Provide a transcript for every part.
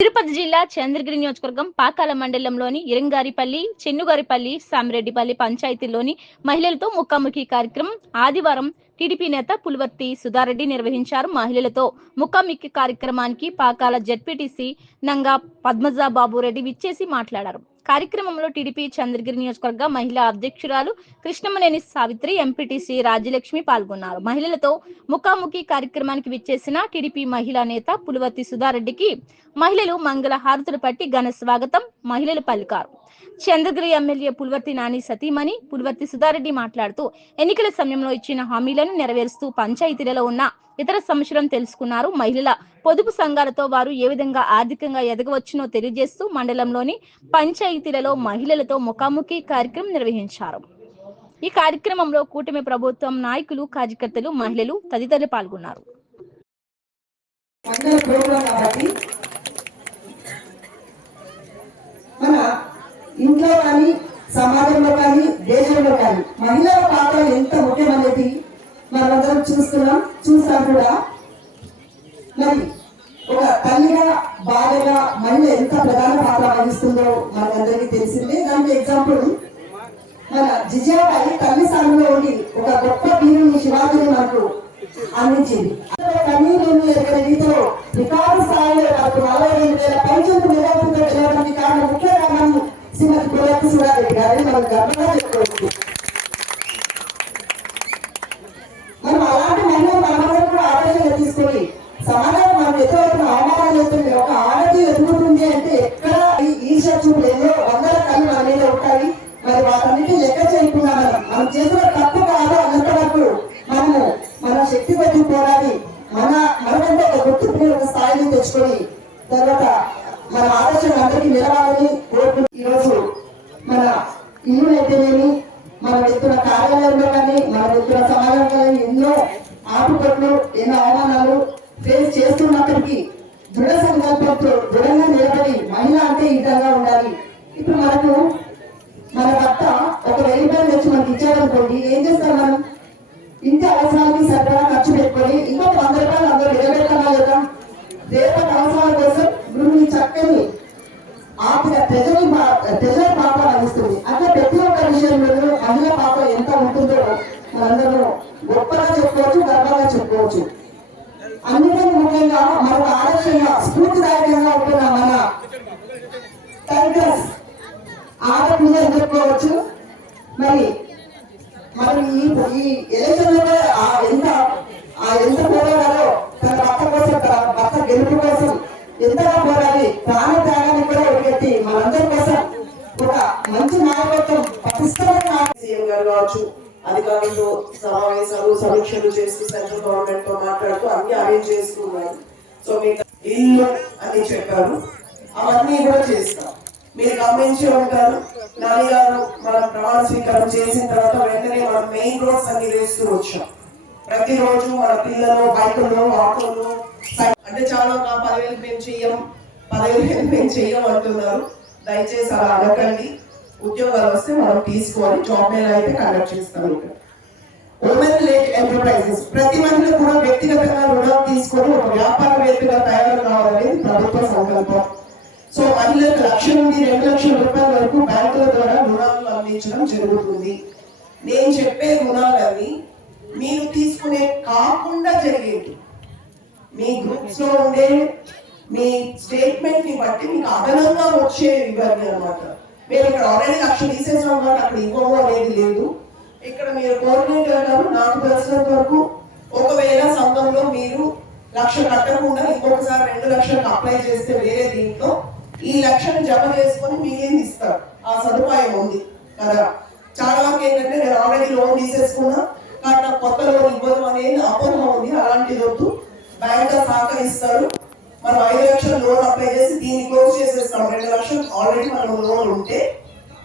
తిరుపతి జిల్లా చంద్రగిరి నియోజకవర్గం పాకాల మండలంలోని ఇరంగారిపల్లి, చెన్నుగారిపల్లి, సామిరెడ్డిపల్లి పంచాయతీల్లోని మహిళలతో ముఖాముఖి కార్యక్రమం ఆదివారం టీడీపీ నేత పులివర్తి సుధారెడ్డి నిర్వహించారు. మహిళలతో ముఖాముఖి కార్యక్రమానికి పాకాల జెడ్పీటీసీ నంగా పద్మజాబాబురెడ్డి విచ్చేసి మాట్లాడారు. కార్యక్రమంలో టీడీపీ చంద్రగిరి నియోజకవర్గ మహిళా అధ్యక్షురాలు కృష్ణమనేని సావిత్రి, ఎంపీటీసీ రాజ్యలక్ష్మి పాల్గొన్నారు. మహిళలతో ముఖాముఖి కార్యక్రమానికి విచ్చేసిన టీడీపీ మహిళా నేత పులివర్తి సుధారెడ్డికి మహిళలు మంగళ హారతులు పట్టి ఘన స్వాగతం మహిళలు పలికారు. చంద్రగిరి ఎమ్మెల్యే పులివర్తి నాని సతీమణి పులివర్తి సుధారెడ్డి మాట్లాడుతూ ఎన్నికల సమయంలో ఇచ్చిన హామీలను నెరవేరుస్తూ పంచాయతీలలో ఉన్న ఇతర సమస్యలను తెలుసుకున్నారు. మహిళల పొదుపు సంఘాలతో వారు ఏ విధంగా ఆర్థికంగా ఎదగవచ్చునో తెలియజేస్తూ మండలంలోని పంచాయతీలలో మహిళలతో ముఖాముఖి కార్యక్రమం నిర్వహించారు. ఈ కార్యక్రమంలో కూటమి ప్రభుత్వం నాయకులు, కార్యకర్తలు, మహిళలు తదితరులు పాల్గొన్నారు. మన ఇంట్లో కానీ, సమాజంలో కానీ, దేశంలో కానీ మహిళల పాత్ర ఎంత ముఖ్యమనేది మనందరం చూస్తాం కూడా. మరి ఒక తల్లిగా, భార్యగా మహిళ ఎంత ప్రధాన పాత్ర వహిస్తుందో మనకందరికీ తెలిసిందే. దానికి ఎగ్జాంపుల్ మన జిజాబాయి తల్లి స్థానంలో ఉండి ఒక గొప్ప వీరుని శివాజీని మనకు అందించింది. రీతిలో రికార్డు స్థాయిలో మనకు 45,000 పెన్షన్లు నిరాశంతో వెళ్ళడానికి కారణం ముఖ్య కారణం శ్రీమతి పులివర్తి సుధారెడ్డి గారిని మనం గర్వంగా చెప్పుకోవచ్చు. మనం అలాంటి మహిళలు మనమందరం కూడా ఆదర్శంగా తీసుకొని సమాజంలో మనం ఎదురవుతున్న అవమానాలు చేస్తుంది. ఒక ఆడది ఎదుగుతుంది అంటే ఎక్కడ ఈ ఈర్ష్య చూపులు ఎన్నో వందల కళ్ళు మన మీద ఉంటాయి. మరి వాటన్నిటి లెక్క చేయకుండా మనం చేసిన తప్పు కాదు అన్నంత వరకు మనము మన శక్తి కొద్ది పోరాడి మనకంటే ఒక గుర్తింపుని ఒక స్థాయిని తెచ్చుకొని తర్వాత మన ఆలోచన అందరికీ నిలవాలని కోరుకుంటూ ఈరోజు మన ఇల్లు అయితేనేమి, మనం వెళ్తున్న కార్యాలయంలో కానీ, మనం వెళ్తున్న సమాజంలో కానీ ఎన్నో ఆటుపట్లు, ఎన్నో అవమానాలు ఫేస్ చేస్తున్నప్పటికీ దృఢ సంకల్పంతో దృఢంగా నిలబడి మహిళ అంటే ఈ విధంగా ఉండాలి. ఇప్పుడు మనకు మన భర్త ఒక 1000 రూపాయలు తెచ్చి మనకి ఇచ్చాడనుకోండి, ఏం చేస్తాం మనం? ఇంటి అవసరాలకి సరిపడా ఖర్చు పెట్టుకొని ఇంకొక 100 రూపాయలు అందరూ నిలబెట్టాలా లేదా? రేపటి అవసరాల కోసం గృహిణి చక్కని ఆర్థిక ట్రెజర్ పాత్ర వహిస్తుంది. అట్లా ప్రతి ఒక్క విషయంలో మహిళా పాత్ర ఎంత ఉంటుందో మనందరూ గొప్పగా చెప్పుకోవచ్చు, గర్వంగా చెప్పుకోవచ్చు. అన్నిటికీ ముఖ్యంగా మనకు ఆదర్శంగా స్ఫూర్తిదాయకంగా ఉంటున్న మన టైగర్స్ ఆడపిల్లలు చెప్పుకోవచ్చు. మరి మనం ఈ ఎలక్షన్లో ఎంత పోరాడాలో తన భర్త కోసం, తన భర్త గెలుపు కోసం ఎంతగా పోరాడి ప్రాణ త్యాగాన్ని కూడా ఒడిగట్టి మనందరి కోసం ఒక మంచి నాయకత్వం పటిష్టమైన సీఎం గారు కావచ్చు, అధికారులతో సమావేశాలు, సమీక్షలు చేస్తూ సెంట్రల్ గవర్నమెంట్ తో మాట్లాడుతూ అన్ని అరేంజ్ చేస్తున్నారు. సో మీకు ఇల్లు అని చెప్పారు, అవన్నీ కూడా చేస్తాం. మీరు గమనించి ఉంటారు, నాని గారు మనం ప్రమాణ స్వీకారం చేసిన తర్వాత వెంటనే మనం మెయిన్ రోడ్స్ అన్ని వేస్తూ వచ్చాం. ప్రతిరోజు మన పిల్లలు బైకులు, ఆటోలు అంటే చాలా 10,000 మేము చెయ్యం అంటున్నారు. దయచేసి అలా అడగండి. ఉద్యోగాలు వస్తే మనం తీసుకోవాలి. జాబ్ మేళా అయితే కండక్ట్ చేస్తాం. ఇక్కడ ఉమెన్ లెడ్ ఎంటర్ప్రైజెస్ ప్రతి మహిళ కూడా వ్యక్తిగతంగా రుణం తీసుకొని ఒక వ్యాపారవేత్తగా తయారు కావాలనేది ప్రభుత్వ సంకల్పం. సో మహిళలకు 1,00,000 నుండి 2,00,000 రూపాయల వరకు బ్యాంకుల ద్వారా రుణాలు అందించడం జరుగుతుంది. నేను చెప్పే రుణాలన్నీ మీరు తీసుకునే కాకుండా జరిగేది. మీ గ్రూప్స్ లో ఉండే మీ స్టేట్మెంట్ ని బట్టి మీకు అదనంగా వచ్చే ఇవన్నీ అనమాట. మేము ఇక్కడ ఆల్రెడీ 1,00,000 తీసేసాం కాబట్టి అక్కడ ఇవ్వము అనేది లేదు. ఇక్కడ మీరు కోఆర్డినేటర్ గారు నాకు తెలిసినంత వరకు ఒకవేళ సంఘంలో మీరు 1,00,000 కట్టకుండా ఇంకొకసారి 2,00,000 అప్లై చేస్తే వేరే దీంట్లో ఈ 1,00,000 జమ చేసుకొని మిగిలింది ఇస్తారు. ఆ సదుపాయం ఉంది కదా. చాలా వరకు ఏంటంటే నేను ఆల్రెడీ లోన్ తీసేసుకున్నా కాబట్టి నాకు కొత్త లోన్ ఇవ్వడం అనేది అపోహ ఉంది. అలాంటిది వద్దు. బ్యాంకర్ సహకరిస్తారు. మనం 5,00,000 లోన్ అప్లై చేసి దీన్ని క్లోజ్ చేసేస్తాం. 2,00,000 ఆల్రెడీ మనం లోన్ ఉంటే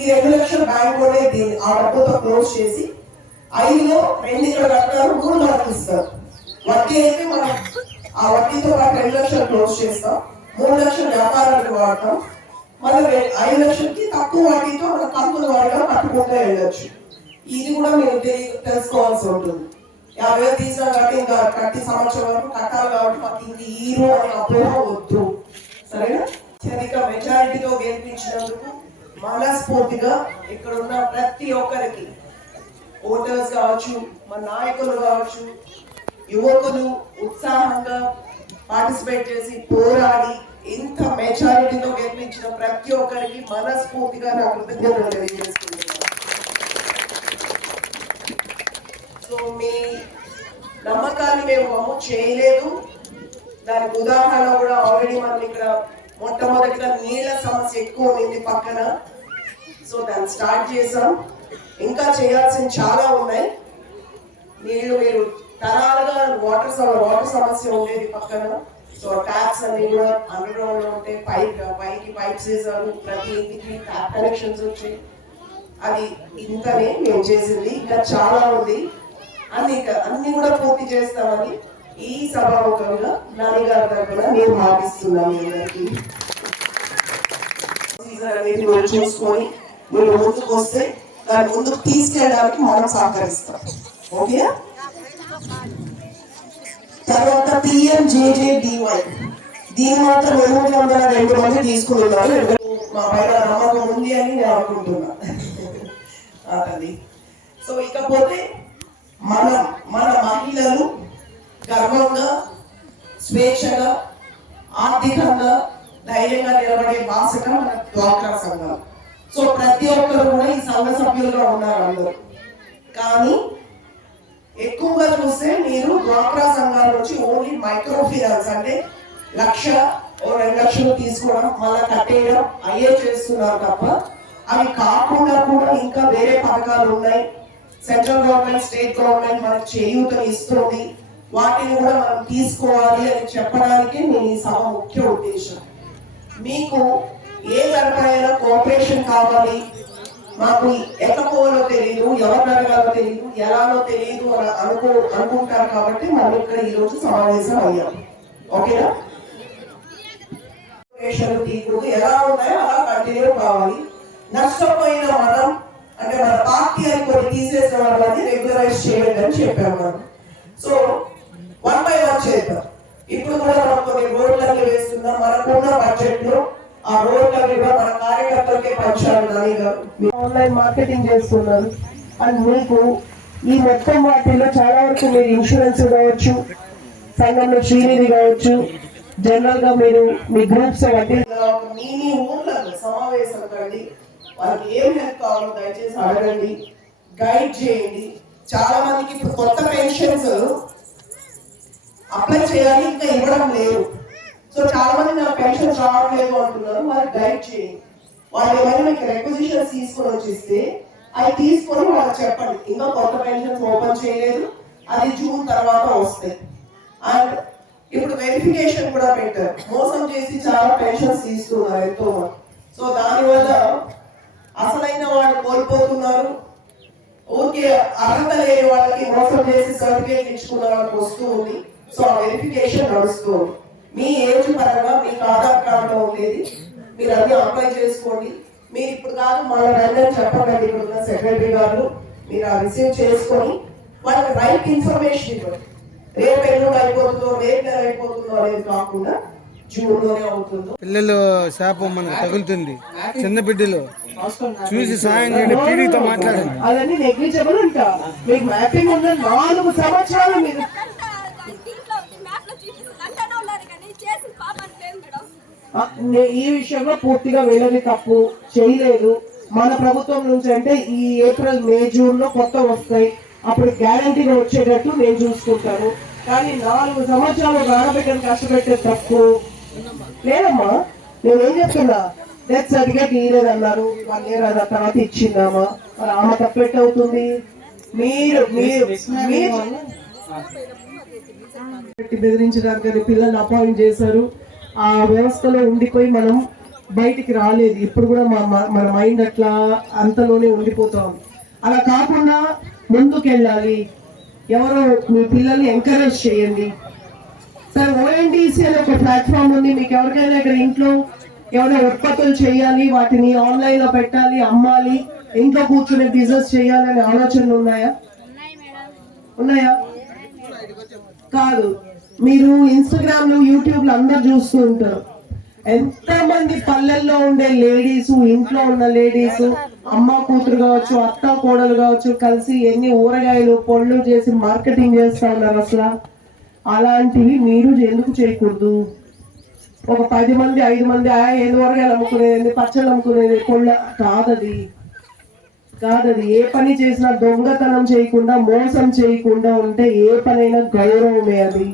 ఈ 2,00,000 బ్యాంక్ కూడా దీన్ని ఆ డబ్బుతో క్లోజ్ చేసి 5లో 2 ఇక్కడ కట్టారు, 3 మనకు ఇస్తారు. వడ్డీ అయితే మనం ఆ వడ్డీతో పాటు 2,00,000 క్లోజ్ చేస్తాం. 3,00,000 వ్యాపారాలకు వాడతాం. మనం 5,00,000కి తక్కువ వడ్డీతో మన కంతుల వాడిగా కట్టుకుంటూ వెళ్ళొచ్చు. ఇది కూడా మీరు తెలుసుకోవాల్సి ఉంటుంది. 50,000 తీసినా కాబట్టి ఇంకా 30 సంవత్సరాల వరకు కట్టాలి కాబట్టి మాకు ఇంక ఈ అపోహ వద్దు. సరేనా? అత్యధిక మెజారిటీతో గెలిపించినందుకు మనస్ఫూర్తిగా ఇక్కడ ఉన్న ప్రతి ఒక్కరికి, ఓటర్స్ కావచ్చు, మన నాయకులు కావచ్చు, యువకులు ఉత్సాహంగా పార్టిసిపేట్ చేసి పోరాడి ఇంత మెజారిటీతో గెలిపించిన ప్రతి ఒక్కరికి మనస్ఫూర్తిగా నా కృతజ్ఞతలు తెలియజేస్తున్నాను. సో మీ నమ్మకాన్ని మేము వమ్ము చేయలేదు. దానికి ఉదాహరణ కూడా ఆల్రెడీ మనం ఇక్కడ మొట్టమొదటిగా నీళ్ళ సమస్య ఎక్కువ ఉంది పక్కన. సో దాన్ని స్టార్ట్ చేసాం. ఇంకా చేయాల్సిన చాలా ఉన్నాయి. నీళ్లు మీరు తరాలుగా వాటర్ సమస్య ఉండేది పక్కన. సో ట్యాప్స్ అన్ని కూడా అండర్ గ్రౌండ్ లో ఉంటే పైకి పైప్స్ వేసారు, ప్రతి ఇంటికి ట్యాప్ కనెక్షన్స్ వచ్చాయి. అది ఇంతనే మేము చేసింది. ఇంకా చాలా ఉంది. అన్ని కూడా పూర్తి చేస్తామని ఈ సభాముఖంగా నాని గారి తరఫున నేను భావిస్తున్నాను. మీ అందరికీ అనేది మీరు చూసుకొని మీరు ముందుకు వస్తే దాన్ని ముందుకు తీసుకెళ్ళడానికి మనం సహకరిస్తాం. ఓకే. తర్వాత PMJJDY దీని మాత్రం 802 మంది తీసుకున్నారు. మా పైన నమ్మకం ఉంది అని నేను అనుకుంటున్నా. అది సో ఇకపోతే మన మహిళలు గర్వంగా, స్వేచ్ఛగా, ఆర్థికంగా, ధైర్యంగా నిలబడే బాసట మన డ్వాక్రా సంఘాలు. సో ప్రతి ఒక్కరు కూడా ఈ సంఘ సభ్యులుగా ఉన్నారు అందరూ. కానీ ఎక్కువగా చూస్తే మీరు డ్వాక్రా సంఘాల నుంచి ఓన్లీ మైక్రో ఫైనాన్స్ అంటే 1,00,000 2 లక్షలు తీసుకోవడం మళ్ళీ కట్టేయడం అయ్యే చేస్తున్నారు తప్ప అవి కాకుండా కూడా ఇంకా వేరే పథకాలు ఉన్నాయి. సెంట్రల్ గవర్నమెంట్, స్టేట్ గవర్నమెంట్ మనకు చేయూతను ఇస్తుంది. వాటిని కూడా మనం తీసుకోవాలి అని చెప్పడానికి నేను ఈ సభ ముఖ్య ఉద్దేశం. మీకు ఏ తరఫైనా కోఆపరేషన్ కావాలి, మాకు ఎక్కపోలో తెలియదు, ఎవరిని అడగాలో తెలియదు, ఎలానో తెలియదు అని అనుకుంటారు. కాబట్టి మనం ఇక్కడ ఈరోజు సమావేశం అయ్యాం. ఓకేనా? తీరుడు ఎలా ఉన్నాయో అలా కంటిన్యూ కావాలి. నష్టపోయిన మనం అంటే మన పార్టీ అని కొన్ని తీసేసిన వాళ్ళని రెగ్యులరైజ్ చేయండి అని చెప్పాము మనం. సో 1 by 1 చేద్దాం. ఇప్పుడు కూడా మనం కొన్ని రోడ్లన్నీ వేస్తున్నాం. మనకున్న బడ్జెట్ లో ఆ రోడ్లన్నీ కూడా మన కార్యకర్తలకే పంచాలి. నాని గారు ఆన్లైన్ మార్కెటింగ్ చేస్తున్నారు. అండ్ మీకు ఈ మొత్తం వాటిల్లో చాలా వరకు మీరు ఇన్సూరెన్స్ కావచ్చు, సంఘంలో శ్రీనిధి కావచ్చు, జనరల్ గా మీరు మీ గ్రూప్స్ మీ ఊర్లలో సమావేశం కండి. వాళ్ళకి ఏం హెల్ప్ కావాలో దయచేసి అడగండి, గైడ్ చేయండి. చాలా మందికి ఇప్పుడు కొత్త పెన్షన్స్ అప్లై చేయాలి, ఇంకా ఇవ్వడం లేదు. సో చాలా మంది నాకు పెన్షన్స్ రావడం లేదు అంటున్నారు. వాళ్ళకి గైడ్ చేయండి. వాళ్ళు ఏమైనా మీకు రిక్వజిషన్స్ తీసుకొని వచ్చిస్తే అవి తీసుకొని వాళ్ళకి చెప్పండి, ఇంకా కొత్త పెన్షన్స్ ఓపెన్ చేయలేదు, అది జూన్ తర్వాత వస్తాయి. అండ్ ఇప్పుడు వెరిఫికేషన్ కూడా పెట్టారు. మోసం చేసి చాలా పెన్షన్స్ తీస్తున్నారు ఎంతో మంది. సో దానివల్ల అసలైన వాళ్ళు కోల్పోతున్నారు. ఓకే, అర్హత లేని వాళ్ళకి మోసం చేసి సర్టిఫికేట్ ఇచ్చుకున్న వాళ్ళకి వస్తూ ఉంది. సో ఆ వెరిఫికేషన్ నడుస్తుంది. మీ ఏజ్ పరంగా మీకు ఆధార్ కార్డులో ఉండేది మీరు అన్ని అప్లై చేసుకోండి. మీరు ఇప్పుడు కాదు మన రంగం చెప్పకండి. ఇప్పుడు సెక్రటరీ గారు మీరు ఆ రిసీవ్ చేసుకొని వాళ్ళకి రైట్ ఇన్ఫర్మేషన్ ఇవ్వండి. రేపు ఎల్లుండి అయిపోతుందో, రేపు నెల అయిపోతుందో అనేది కాకుండా జూన్ లోనే అవుతుందో. పిల్లలు శాపం మనకు తగులుతుంది. చిన్న బిడ్డలు చూసి సాయం చేయండి, పీడితో మాట్లాడండి. అదన్నీ నెగ్లిజిబుల్ అంట. మీకు మ్యాపింగ్ ఉన్న 4 సంవత్సరాలు మీరు ఈ విషయంలో పూర్తిగా వీళ్ళని తప్పు చేయలేదు. మన ప్రభుత్వం నుంచి అంటే ఈ ఏప్రిల్, మే, జూన్ లో కొత్త వస్తాయి. అప్పుడు గ్యారంటీగా వచ్చేటట్టు నేను చూసుకుంటాను. కానీ 4 సంవత్సరాలు ఆడబిడ్డను కష్టపెట్టే తప్పు లేదమ్మా. నేనేం చెప్తున్నా, డెత్ సర్టిఫికేట్ ఇయ్యలేదన్నారు, 1 year తర్వాత ఇచ్చిందామా, మరి ఆమె తప్పెట్ అవుతుంది. మీరు బెదిరించడానికి పిల్లల్ని అపాయింట్ చేశారు. ఆ వ్యవస్థలో ఉండిపోయి మనం బయటికి రాలేదు. ఇప్పుడు కూడా మన మైండ్ అట్లా అంతలోనే ఉండిపోతాం. అలా కాకుండా ముందుకెళ్ళాలి. ఎవరో మీ పిల్లల్ని ఎంకరేజ్ చేయండి. సార్, ONDC అనే ఒక ప్లాట్ఫామ్ ఉంది. మీకు ఎవరికైనా ఇక్కడ ఇంట్లో ఏమైనా ఉత్పత్తులు చేయాలి, వాటిని ఆన్లైన్ లో పెట్టాలి, అమ్మాలి, ఇంట్లో కూర్చునే బిజినెస్ చేయాలి అనే ఆలోచనలు ఉన్నాయా? కాదు, మీరు ఇన్స్టాగ్రామ్ లో, యూట్యూబ్ లో అందరు చూస్తూ ఉంటారు. ఎంతమంది పల్లెల్లో ఉండే లేడీస్, ఇంట్లో ఉన్న లేడీస్, అమ్మ కూతురు కావచ్చు, అత్త కోడలు కావచ్చు, కలిసి ఎన్ని ఊరగాయలు పళ్ళు చేసి మార్కెటింగ్ చేస్తా ఉన్నారు. అసలు అలాంటివి మీరు ఎందుకు చేయకూడదు? ఒక 10 మంది 5 మంది ఎన్ని ఊరగాయలు అమ్ముకునేది, పచ్చళ్ళు అమ్ముకునేది, కొళ్ళ కాదది. ఏ పని చేసినా దొంగతనం చేయకుండా, మోసం చేయకుండా ఉంటే ఏ పనైనా గౌరవమే అది.